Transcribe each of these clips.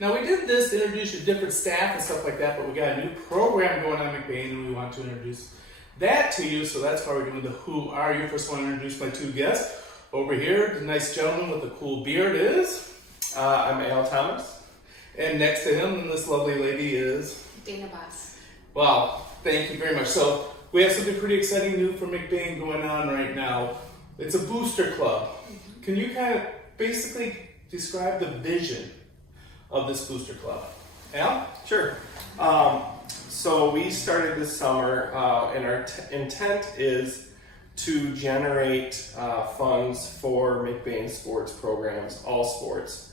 Now we did this to introduce you to different staff and stuff like that, but we got a new program going on at McBain and we want to introduce that to you. So that's why we're doing the Who Are You? First, I want to introduce my two guests. Over here, the nice gentleman with the cool beard is. I'm Al Thomas. And next to him, this lovely lady is. Dana Boss. Wow, thank you very much. So we have something pretty exciting new for McBain going on right now. It's a booster club. Can you kind of basically describe the vision of this booster club? Al? Sure. So we started this summer, and our intent is to generate funds for McBain sports programs, all sports.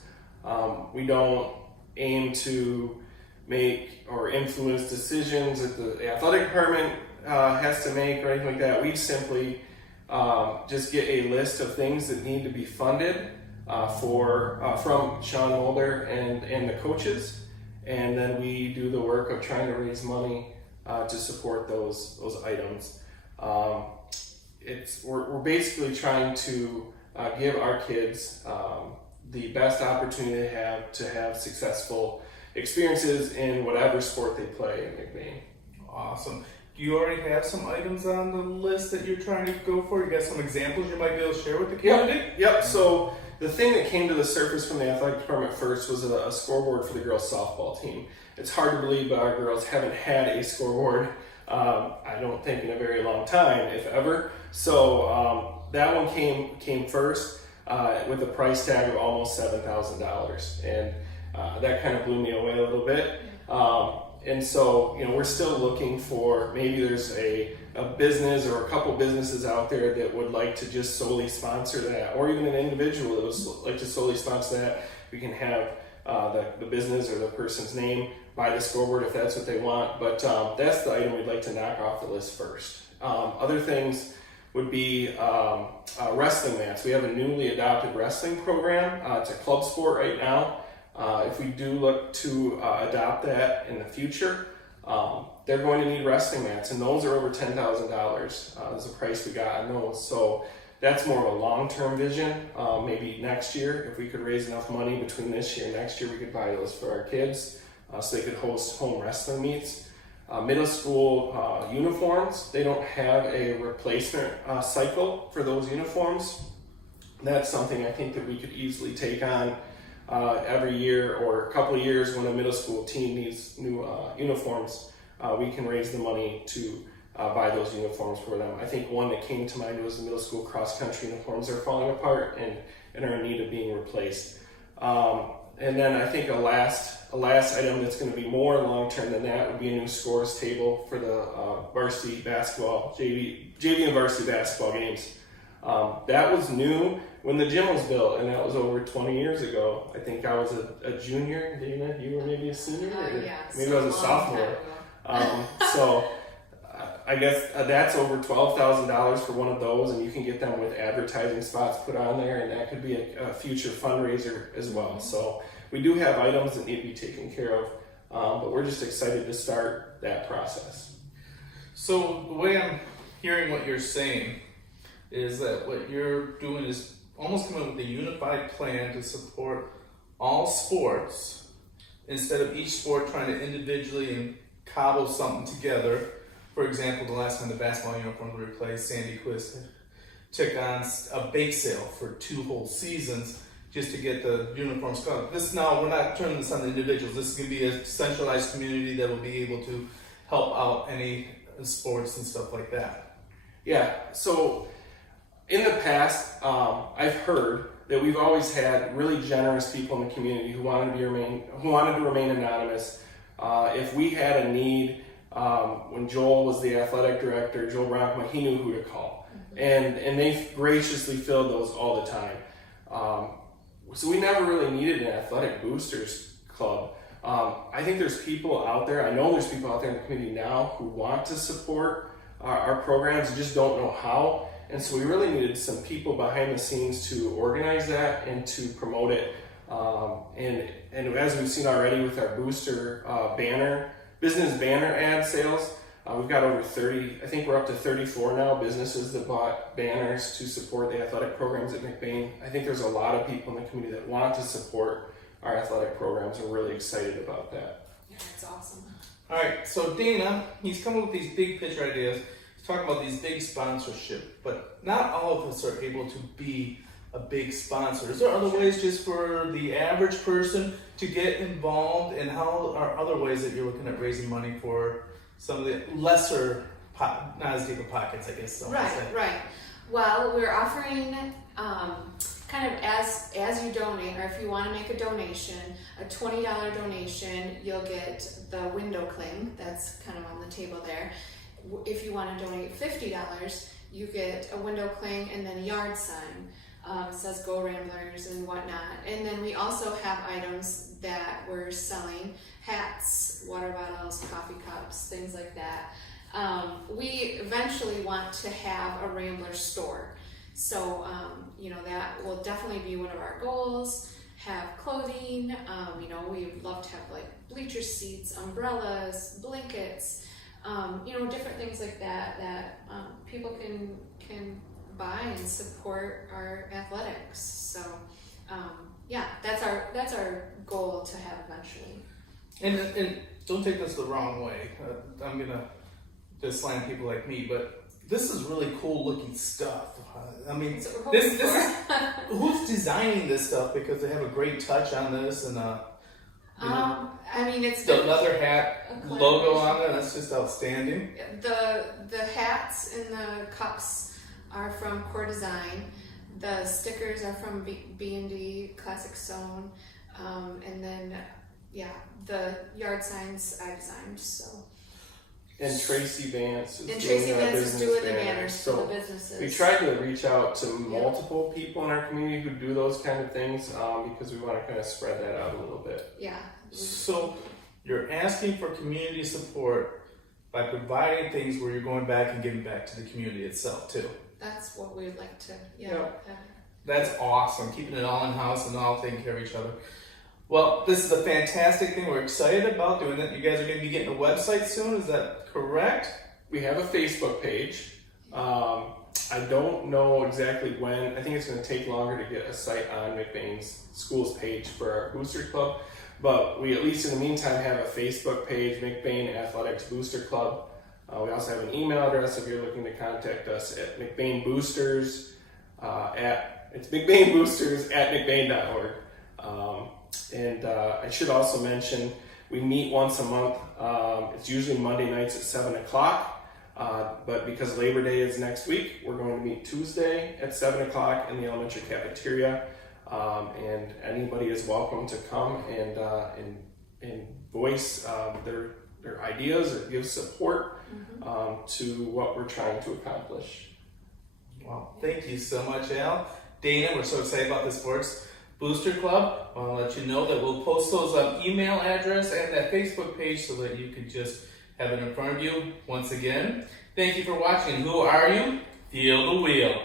We don't aim to make or influence decisions that the athletic department has to make or anything like that. We simply just get a list of things that need to be funded from Sean Mulder and the coaches, and then we do the work of trying to raise money to support those items. We're basically trying to give our kids the best opportunity to have successful experiences in whatever sport they play in McBain. Awesome. Do you already have some items on the list that you're trying to go for? You got some examples you might be able to share with the community? Yep. So the thing that came to the surface from the athletic department first was a scoreboard for the girls softball team. It's hard to believe, but our girls haven't had a scoreboard, I don't think, in a very long time, if ever. So that one came first with a price tag of almost $7,000, and that kind of blew me away a little bit. And so, we're still looking for, maybe there's a business or a couple businesses out there that would like to just solely sponsor that, or even an individual that would like to solely sponsor that. We can have the business or the person's name buy the scoreboard if that's what they want, but that's the item we'd like to knock off the list first. Other things would be wrestling mats. We have a newly adopted wrestling program. It's a club sport right now. If we do look to adopt that in the future, they're going to need wrestling mats, and those are over $10,000 is the price we got on those. So that's more of a long-term vision. Maybe next year, if we could raise enough money between this year and next year, we could buy those for our kids so they could host home wrestling meets. Middle school uniforms, they don't have a replacement cycle for those uniforms. That's something I think that we could easily take on every year or a couple of years when a middle school team needs new uniforms. We can raise the money to buy those uniforms for them. I think one that came to mind was the middle school cross-country uniforms are falling apart and are in need of being replaced. And then I think a last item that's going to be more long-term than that would be a new scores table for the varsity basketball, JV and varsity basketball games. That was new when the gym was built, and that was over 20 years ago. I think I was a junior. Dana, you were maybe a senior? Yeah, maybe I was a sophomore. So I guess that's over $12,000 for one of those, and you can get them with advertising spots put on there, and that could be a future fundraiser as well. So we do have items that need to be taken care of, but we're just excited to start that process. So the way I'm hearing what you're saying is that what you're doing is almost coming up with a unified plan to support all sports instead of each sport trying to individually and cobble something together. For example, the last time the basketball uniforms were replaced, Sandy Quist took on a bake sale for 2 whole seasons just to get the uniforms covered. We're not turning this on the individuals. This is going to be a centralized community that will be able to help out any sports and stuff like that. Yeah, so in the past, I've heard that we've always had really generous people in the community who wanted to remain anonymous. If we had a need, when Joel was the athletic director, Joel Bronkma, he knew who to call, and they graciously filled those all the time. So we never really needed an athletic boosters club. I think there's people out there. I know there's people out there in the community now who want to support our programs and just don't know how. And so we really needed some people behind the scenes to organize that and to promote it. And as we've seen already with our booster business banner ad sales, we've got over 30, I think we're up to 34 now businesses that bought banners to support the athletic programs at McBain. I think there's a lot of people in the community that want to support our athletic programs. We're really excited about that. Yeah, that's awesome. All right, so Dana, he's come up with these big picture ideas. He's talking about these big sponsorship, but not all of us are able to be a big sponsor. Is there other ways just for the average person to get involved, and how are other ways that you're looking at raising money for some of the lesser, not as deep of pockets, I guess? Right. Well, we're offering kind of as you donate, or if you want to make a donation, a $20 donation, you'll get the window cling that's kind of on the table there. If you want to donate $50, you get a window cling and then a yard sign. Says Go Ramblers and whatnot. And then we also have items that we're selling, hats, water bottles, coffee cups, things like that. We eventually want to have a Rambler store. So, that will definitely be one of our goals. Have clothing, we'd love to have like bleacher seats, umbrellas, blankets, different things like that people can buy and support our athletics. So, that's our goal to have eventually. And don't take this the wrong way. I'm gonna just slam people like me, but this is really cool looking stuff. I mean, That's what we're this hoping is who's designing this stuff, because they have a great touch on this, and it's the leather hat a logo on there. That's just outstanding. The hats and the cups are from Core Design. The stickers are from B&D Classic Sewn, and then the yard signs I designed. So. And Tracy Vance is doing the banners for the businesses. We tried to reach out to multiple people in our community who do those kind of things because we want to kind of spread that out a little bit. Yeah. So you're asking for community support by providing things where you're going back and giving back to the community itself too. That's what we'd like to, That's awesome. Keeping it all in house and all taking care of each other. Well, this is a fantastic thing. We're excited about doing it. You guys are going to be getting a website soon. Is that correct? We have a Facebook page. I don't know exactly when. I think it's going to take longer to get a site on McBain's schools page for our Booster Club. But we, at least in the meantime, have a Facebook page, McBain Athletics Booster Club. We also have an email address if you're looking to contact us at McBainBoosters it's McBainBoosters@McBain.org. And I should also mention we meet once a month. It's usually Monday nights at 7 o'clock. But because Labor Day is next week, we're going to meet Tuesday at 7 o'clock in the elementary cafeteria. And anybody is welcome to come and voice their ideas or give support to what we're trying to accomplish. Well, thank you so much, Al. Dana, we're so excited about the Sports Booster Club. I want to let you know that we'll post those email address and that Facebook page so that you can just have it in front of you. Once again, thank you for watching. Who are you? Feel the wheel.